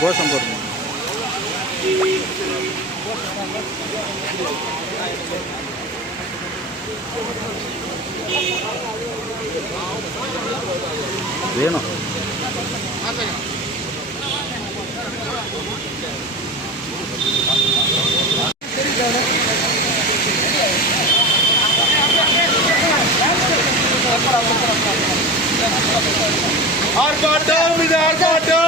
கோஷம் போடுங்க. வேணும் ஆர்ப்பாட்டம் இது ஆர்ப்பாட்டம்,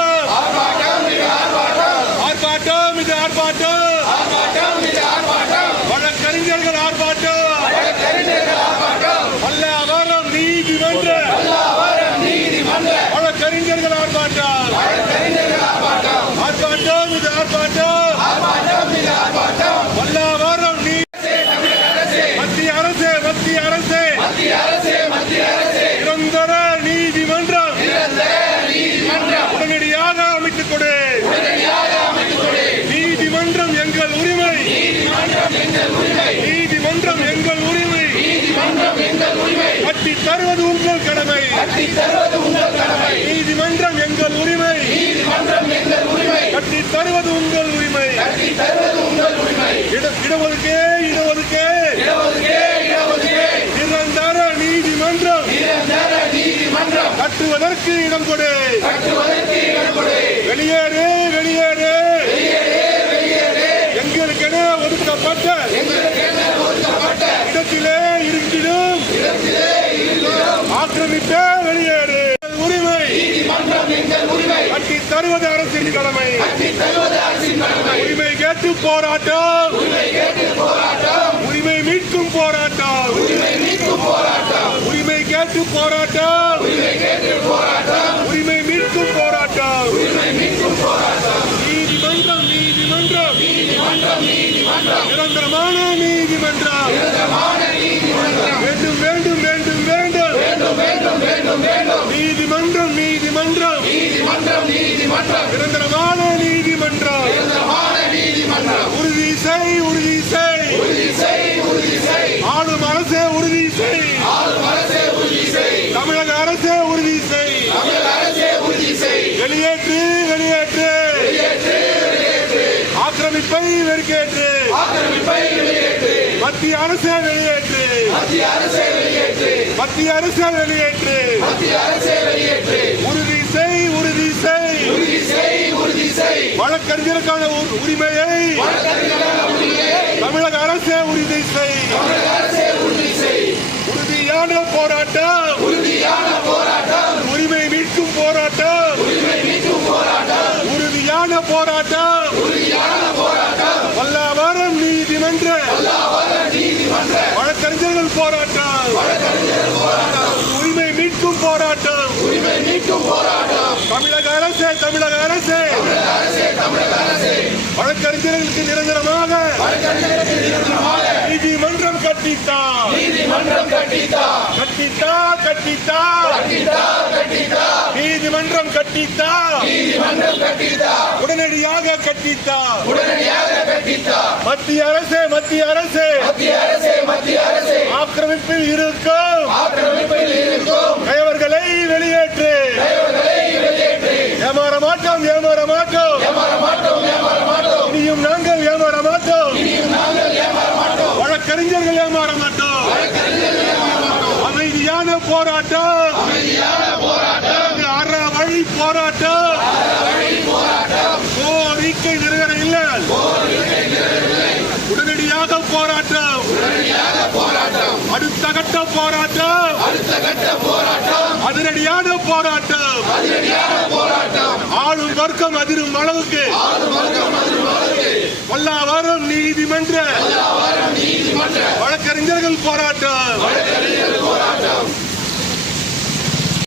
ஆர்ப்பாட்டம் இது ஆர்ப்பாட்டம், வழக்கறிஞர்கள் ஆர்ப்பாட்டம், பல்லாவரம் நீதிமன்றம், வழக்கறிஞர்கள் ஆர்ப்பாட்டம், ஆர்ப்பாட்டம் இது ஆர்ப்பாட்டம், பல்லாவரம் மத்திய அரசே நிரந்தர நீதிமன்றம் உடனடியாக அமைத்துக் கொடு. நீதிமன்றம் எங்கள் உரிமை, நீதிமன்றம் எங்கள் உரிமை, கட்டி தருவது உங்கள் கடமை. நீதிமன்றம் எங்கள் உரிமை, கட்டி தருவது உங்கள் உரிமை. இடஒதுக்கே நிரந்தர நீதிமன்றம் கட்டுவதற்கு இடம் கொடு. வெளியேறு எங்களுக்கென ஒதுக்கப்பட்ட இடத்திலே இருந்திடும் ஆக்கிரமிப்பே வெளியேறு. உரிமை கட்டி தருவது அரசின் கடமை. உரிமை கேட்டு போராட்டம், உரிமை மீட்கும் போராட்டம், உரிமை கேட்டு போராட்டம், உரிமை மீட்கும் போராட்டம். நீதிமன்றம் நிரந்தரமான நீதிமன்றம் வேண்டும். நீதிமன்றம் நிரந்தரமான நீதிமன்றம் உறுதி செய். ஆளும் அரசே உறுதி செய். தமிழக அரசே உறுதி செய். வெளியேற்று ஆக்கிரமிப்பை வெறுக்கேற்று. மத்திய அரசே வெளியேற்று. உறுதி செய். வழக்கறிஞருக்கான உரிமையை தமிழக அரசே உறுதி செய். உறுதியான போராட்டம், உரிமை மீட்கும் போராட்டம், உறுதியான போராட்டம். பல்லாவரம் நீதிமன்ற வழக்கறிஞர்கள் போராட்டம், உரிமை மீட்கும் போராட்டம். தமிழக அரசே வழக்கறிஞர்களுக்கு நிரந்தரமாக நீதிமன்றம் கட்டித்தா. நீதிமன்றம் கட்டித்தா. உடனடியாக கட்டித்தா. மத்திய அரசே ஆக்கிரமிப்பில் இருக்கும் கயவர்களை வெளியேற்று. ஏமாற மாட்டோம். இனியும் நாங்கள் ஏமாற மாட்டோம். வழக்கறிஞர்கள் ஏமாற மாட்டோம். அமைதியான போராட்டம், அறவழி போராட்டம். கோரிக்கை நிறைவேற இல்லை. உடனடியாக போராட்டம். அடுத்த கட்ட போராட்டம். அதிரடியான போராட்டம். ஆளும் வர்க்கம் அதிரும் அளவுக்கு பல்லாவரம் நீதிமன்ற வழக்கறிஞர்கள் போராட்டம்.